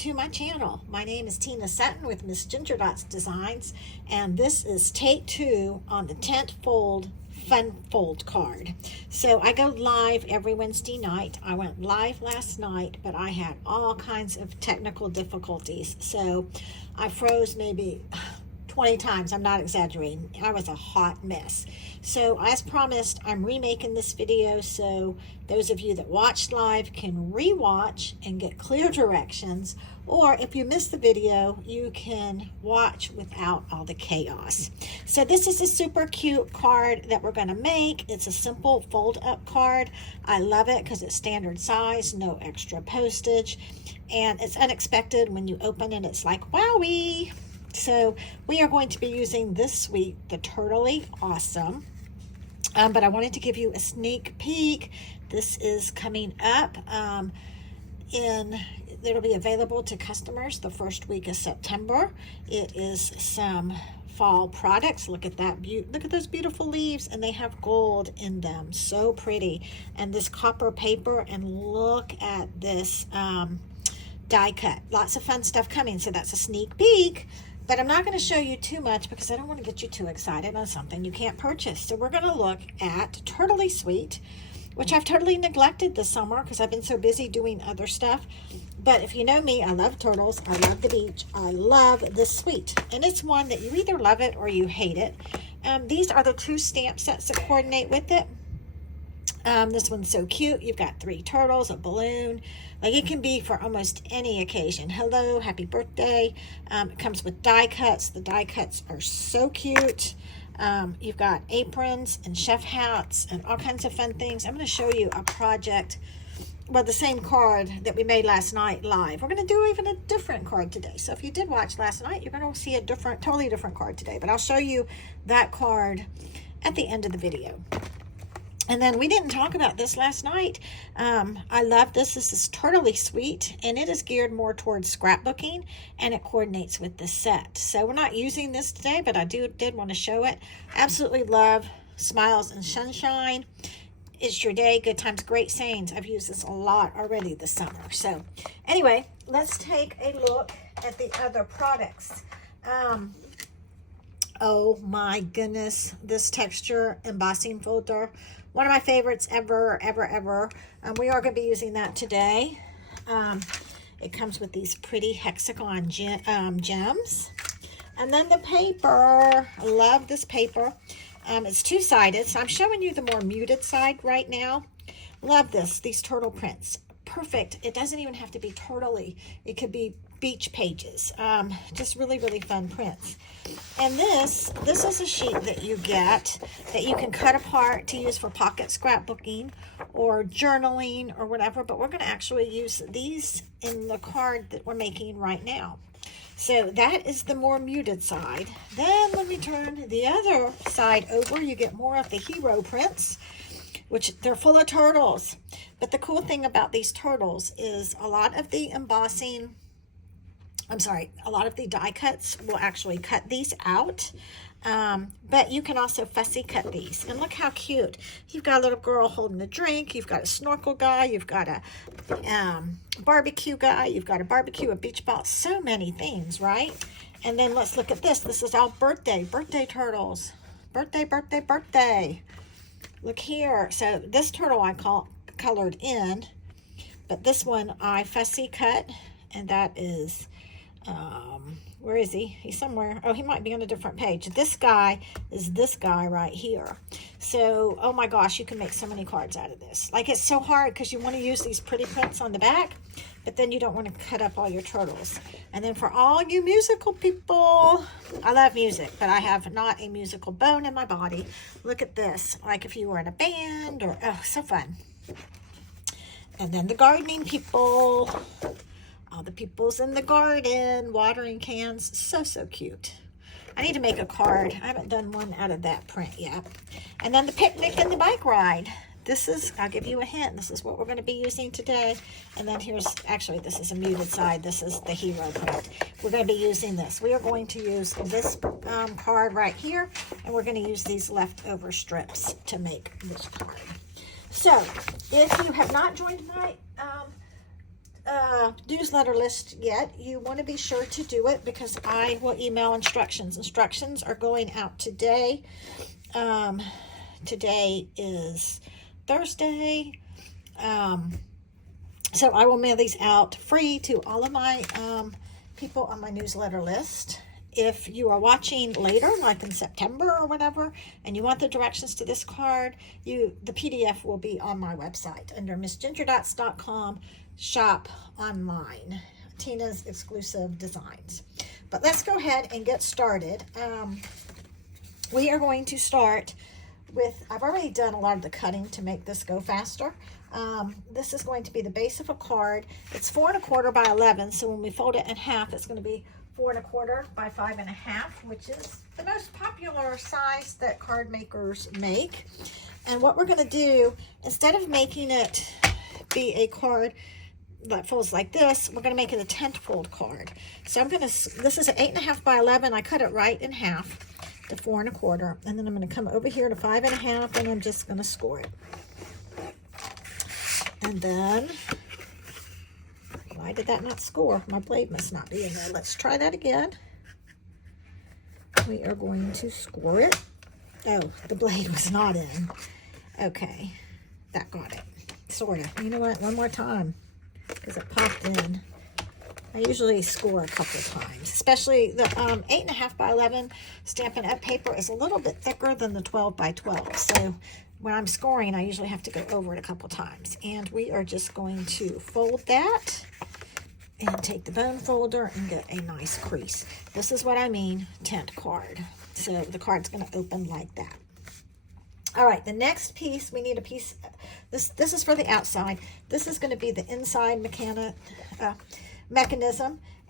to my channel. My name is Tina Sutton with Missgingerdots Designs, and this is take 2 on the tent fold fun fold card. So I go live every Wednesday night. I went live last night, but I had all kinds of technical difficulties. So I froze maybe 20 times. I'm not exaggerating. I was a hot mess. So as promised, I'm remaking this video so those of you that watched live can rewatch and get clear directions, or if you missed the video, you can watch without all the chaos. So this is a super cute card that we're going to make. It's a simple fold up card. I love it because it's standard size, no extra postage, and it's unexpected. When you open it, it's like, wowee. So we are going to be using this suite, the Turtley Awesome. But I wanted to give you a sneak peek. This is coming up it'll be available to customers the first week of September. It is some fall products. Look at that, look at those beautiful leaves, and they have gold in them. So pretty. And this copper paper, and look at this die cut. Lots of fun stuff coming. So that's a sneak peek. But I'm not going to show you too much because I don't want to get you too excited on something you can't purchase. So we're going to look at Turtley Suite, which I've totally neglected this summer because I've been so busy doing other stuff. But if you know me, I love turtles. I love the beach. I love this suite. And it's one that you either love it or you hate it. These are the 2 stamp sets that coordinate with it. This one's so cute. You've got 3 turtles, a balloon. Like, it can be for almost any occasion. Hello, happy birthday. It comes with die cuts. The die cuts are so cute. You've got aprons and chef hats and all kinds of fun things. I'm going to show you a project, well, the same card that we made last night live. We're going to do even a different card today. So if you did watch last night, you're going to see a totally different card today. But I'll show you that card at the end of the video. And then we didn't talk about this last night. I love this. This is Turtley Suite, and it is geared more towards scrapbooking, and it coordinates with the set. So we're not using this today, but I did want to show it. Absolutely love Smiles and Sunshine. It's your day, good times, great sayings. I've used this a lot already this summer. So anyway, let's take a look at the other products. Oh my goodness, this texture embossing folder. One of my favorites ever. We are going to be using that today. It comes with these pretty hexagon gems. And then the paper. I love this paper. It's 2-sided, so I'm showing you the more muted side right now. Love this. These turtle prints. Perfect. It doesn't even have to be turtley. It could be beach pages. Just really fun prints. And this is a sheet that you get that you can cut apart to use for pocket scrapbooking or journaling or whatever, but we're going to actually use these in the card that we're making right now. So that is the more muted side. Then when we turn the other side over, you get more of the hero prints, which they're full of turtles. But the cool thing about these turtles is a lot of the die cuts will actually cut these out. But you can also fussy cut these. And look how cute. You've got a little girl holding a drink. You've got a snorkel guy. You've got a barbecue guy. You've got a barbecue, a beach ball. So many things, right? And then let's look at this. This is all birthday turtles. Birthday. Look here. So this turtle I colored in. But this one I fussy cut. And that is... where is he? He's somewhere. Oh, he might be on a different page. This guy is this guy right here. So, oh my gosh, you can make so many cards out of this. Like, it's so hard because you want to use these pretty prints on the back, but then you don't want to cut up all your turtles. And then for all you musical people, I love music, but I have not a musical bone in my body. Look at this. Like if you were in a band or, oh, so fun. And then the gardening people. All the peoples in the garden, watering cans, so cute. I need to make a card. I haven't done one out of that print yet. And then the picnic and the bike ride. This is, I'll give you a hint, this is what we're going to be using today. And then here's, actually this is a muted side. This is the hero print. We're going to be using this. We are going to use this card right here, and we're going to use these leftover strips to make this card. So, if you have not joined my newsletter list yet, you want to be sure to do it because I will email instructions. Instructions are going out today. Today is Thursday. So I will mail these out free to all of my people on my newsletter list. If you are watching later, like in September or whatever, and you want the directions to this card, the PDF will be on my website under Missgingerdots.com, shop online, Tina's exclusive designs. But let's go ahead and get started. We are going to start with, I've already done a lot of the cutting to make this go faster. This is going to be the base of a card. It's 4 1/4 by 11, so when we fold it in half, it's going to be 4 1/4 by 5 1/2, which is the most popular size that card makers make. And what we're going to do, instead of making it be a card that folds like this, we're going to make it a tent fold card. So I'm going to, this is an 8 1/2 by 11. I cut it right in half to 4 1/4, and then I'm going to come over here to 5 1/2, and I'm just going to score it. And then, why did that not score? My blade must not be in there. Let's try that again. We are going to score it. Oh, the blade was not in. Okay, that got it. Sort of. You know what? One more time, because it popped in. I usually score a couple times, especially the 8 1/2 by 11 Stampin' Up paper is a little bit thicker than the 12 by 12. So when I'm scoring, I usually have to go over it a couple times. And we are just going to fold that and take the bone folder and get a nice crease. This is what I mean, tent card. So the card's going to open like that. All right, the next piece, we need a piece. This is for the outside. This is going to be the inside mechanism,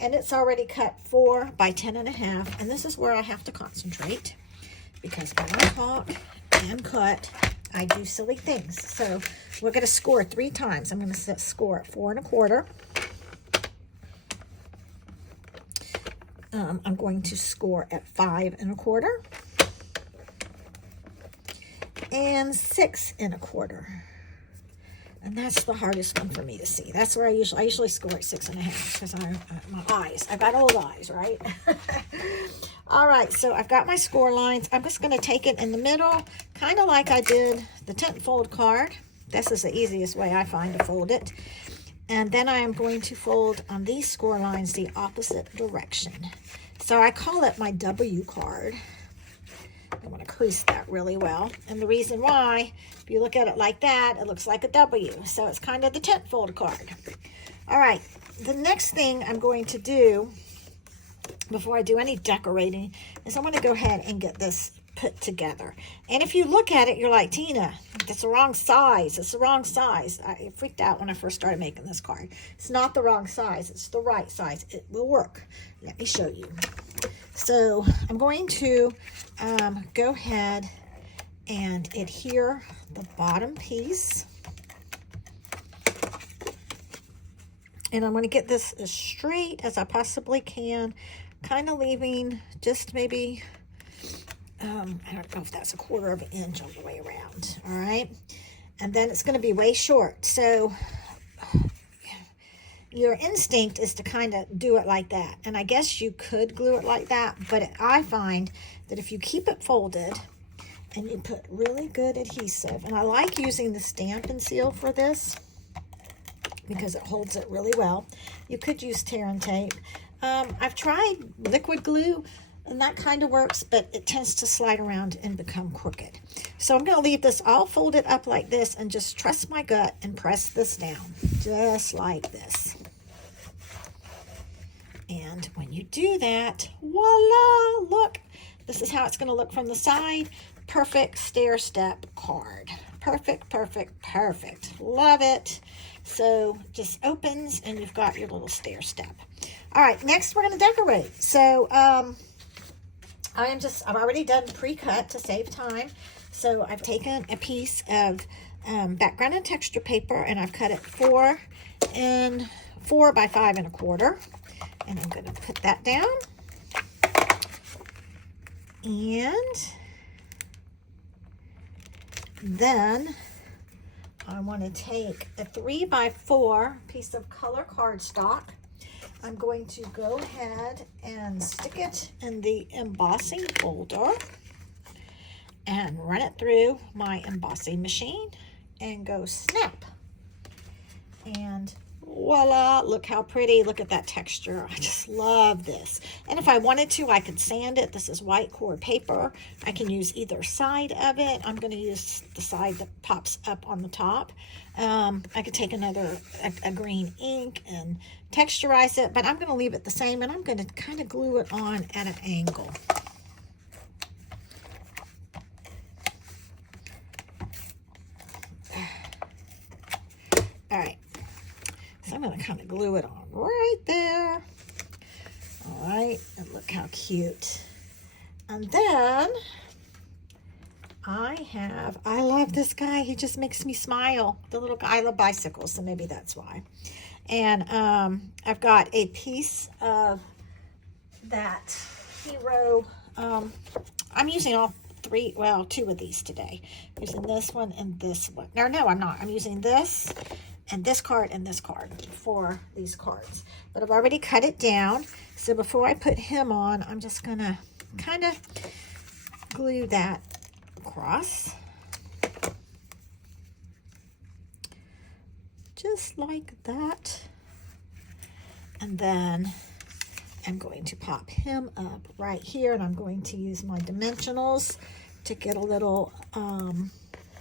and it's already cut 4 by 10 1/2. And this is where I have to concentrate because when I talk and cut, I do silly things. So we're going to score 3 times. I'm going to score at 4 1/4. I'm going to score at 5 1/4 and 6 1/4. And that's the hardest one for me to see. That's where I usually score at 6 1/2 because my eyes. I've got old eyes, right? All right, so I've got my score lines. I'm just going to take it in the middle, kind of like I did the tent fold card. This is the easiest way I find to fold it. And then I am going to fold on these score lines the opposite direction. So I call it my W card. I want to crease that really well. And the reason why, if you look at it like that, it looks like a W. So it's kind of the tent fold card. All right, the next thing I'm going to do before I do any decorating is I'm going to go ahead and get this put together. And if you look at it, you're like, Tina, that's the wrong size. It's the wrong size. I freaked out when I first started making this card. It's not the wrong size. It's the right size. It will work. Let me show you. So I'm going to go ahead and adhere the bottom piece. And I'm going to get this as straight as I possibly can, kind of leaving just maybe, I don't know if that's 1/4 of an inch all the way around, all right? And then it's going to be way short. So your instinct is to kind of do it like that. And I guess you could glue it like that, but I find that if you keep it folded and you put really good adhesive, and I like using the Stampin' Seal for this because it holds it really well. You could use tear and tape. I've tried liquid glue, and that kind of works, but it tends to slide around and become crooked. So I'm going to leave this all folded up like this and just trust my gut and press this down, just like this. And when you do that, voila, look, this is how it's going to look from the side. Perfect stair step card. Perfect, perfect, perfect. Love it. So just opens and you've got your little stair step. All right, next we're going to decorate. So I've already done pre-cut to save time. So I've taken a piece of background and texture paper and I've cut it 4 by 5 1/4. And I'm going to put that down. And then I want to take a 3x4 piece of color cardstock. I'm going to go ahead and stick it in the embossing folder and run it through my embossing machine and go snap. And voila, look how pretty. Look at that texture. I just love this. And if I wanted to, I could sand it. This is white cord paper. I can use either side of it. I'm going to use the side that pops up on the top. I could take a green ink and texturize it, but I'm going to leave it the same, and I'm going to kind of glue it on at an angle. All right. So I'm going to kind of glue it on right there. All right, and look how cute. And then I love this guy. He just makes me smile. The little guy, I love bicycles, so maybe that's why. And I've got a piece of that hero. I'm using all three, well, two of these today. I'm using this one and this one. No, I'm not. I'm using this and this card for these cards. But I've already cut it down. So before I put him on, I'm just going to kind of glue that across. Just like that. And then I'm going to pop him up right here, and I'm going to use my dimensionals to get a little,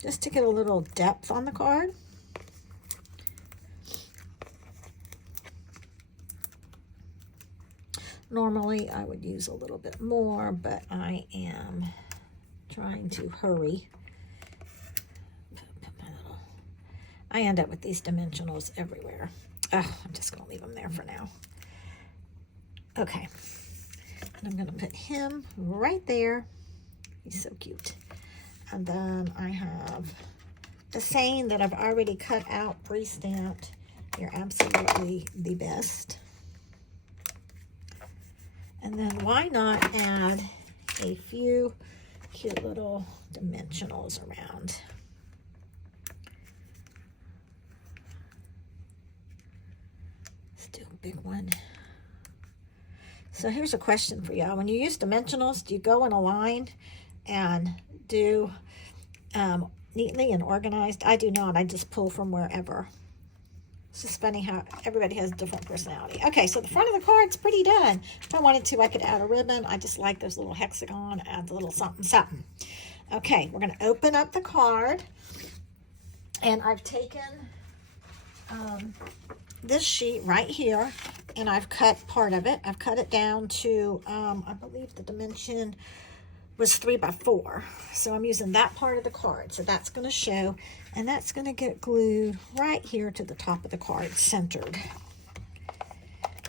just to get a little depth on the card. Normally I would use a little bit more, but I am trying to hurry. I end up with these dimensionals everywhere. I'm just going to leave them there for now. Okay. And I'm going to put him right there. He's so cute. And then I have the saying that I've already cut out, pre-stamped. You're absolutely the best. And then why not add a few cute little dimensionals around. Let's do a big one. So here's a question for y'all. When you use dimensionals, do you go in a line and do neatly and organized? I do not. I just pull from wherever. It's just funny how everybody has a different personality. Okay, so the front of the card's pretty done. If I wanted to, I could add a ribbon. I just like those little hexagon, add a little something, something. Okay, we're going to open up the card. And I've taken this sheet right here, and I've cut part of it. I've cut it down to, I believe the dimension was 3x4. So I'm using that part of the card. So that's going to show, and that's going to get glued right here to the top of the card, centered.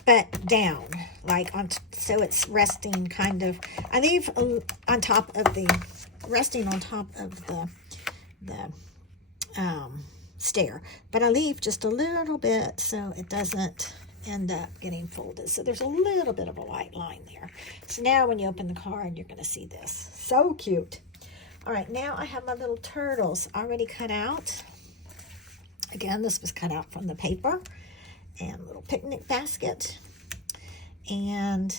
But down, like on, so it's resting kind of, I leave on top of the, resting on top of the stair. But I leave just a little bit so it doesn't end up getting folded. So there's a little bit of a white line there. So now when you open the card, you're going to see this. So cute. All right, now I have my little turtles already cut out. Again, this was cut out from the paper. And a little picnic basket. And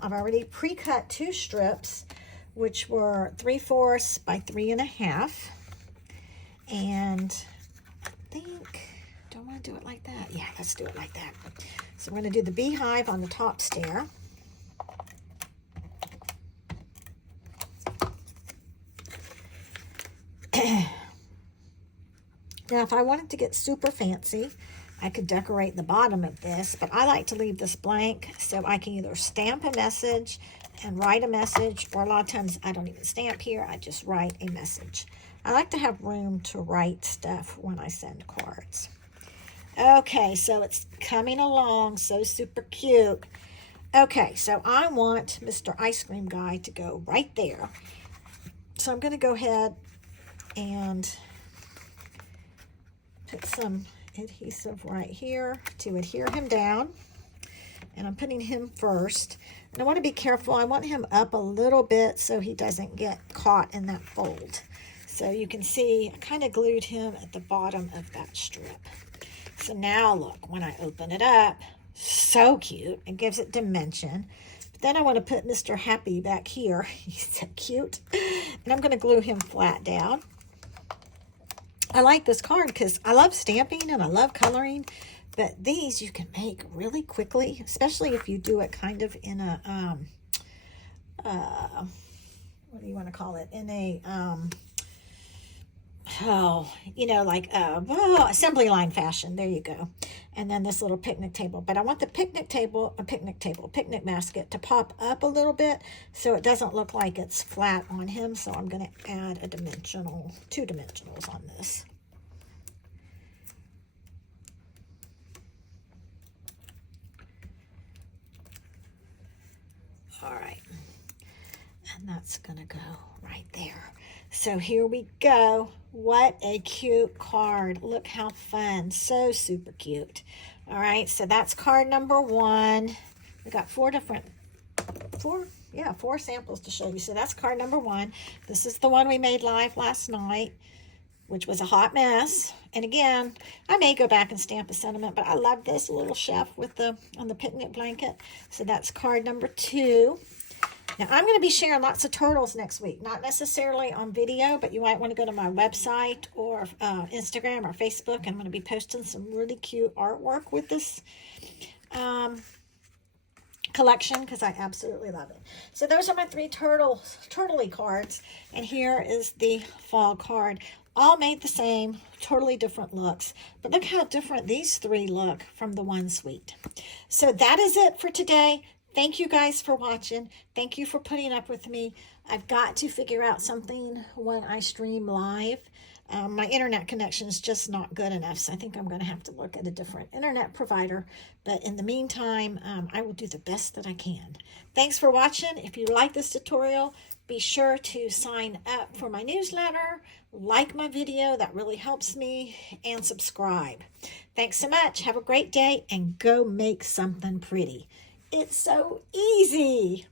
I've already pre-cut 2 strips, which were 3/4 by 3.5. And I think, do I want to do it like that? Yeah, let's do it like that. So we're going to do the beehive on the top stair. Now, if I wanted to get super fancy, I could decorate the bottom of this, but I like to leave this blank so I can either stamp a message and write a message, or a lot of times I don't even stamp here, I just write a message. I like to have room to write stuff when I send cards. Okay, so it's coming along, so super cute. Okay, so I want Mr. Ice Cream Guy to go right there. So I'm going to go ahead and put some adhesive right here to adhere him down. And I'm putting him first. And I want to be careful. I want him up a little bit so he doesn't get caught in that fold. So you can see I kind of glued him at the bottom of that strip. So now look, when I open it up, so cute. It gives it dimension. But then I want to put Mr. Happy back here. He's so cute. And I'm going to glue him flat down. I like this card because I love stamping and I love coloring. But these you can make really quickly, especially if you do it kind of in a, what do you want to call it? In a, like assembly line fashion. There you go. And then this little picnic table. But I want the picnic basket to pop up a little bit so it doesn't look like it's flat on him. So I'm going to add a two dimensionals on this. All right. And that's going to go right there. So here we go. What a cute card. Look how fun. So super cute. All right, so that's card number 1. We got 4 samples to show you. So that's card number 1. This is the one we made live last night, which was a hot mess. And again, I may go back and stamp a sentiment, but I love this little chef with on the picnic blanket. So that's card number 2. Now, I'm going to be sharing lots of turtles next week, not necessarily on video, but you might want to go to my website or Instagram or Facebook. I'm going to be posting some really cute artwork with this collection because I absolutely love it. So those are my 3 turtley cards, and here is the fall card. All made the same, totally different looks. But look how different these 3 look from the one suite. So that is it for today. Thank you guys for watching. Thank you for putting up with me. I've got to figure out something when I stream live. My internet connection is just not good enough, so I think I'm going to have to look at a different internet provider. But in the meantime, I will do the best that I can. Thanks for watching. If you like this tutorial, be sure to sign up for my newsletter, like my video, that really helps me, and subscribe. Thanks so much. Have a great day, and go make something pretty. It's so easy.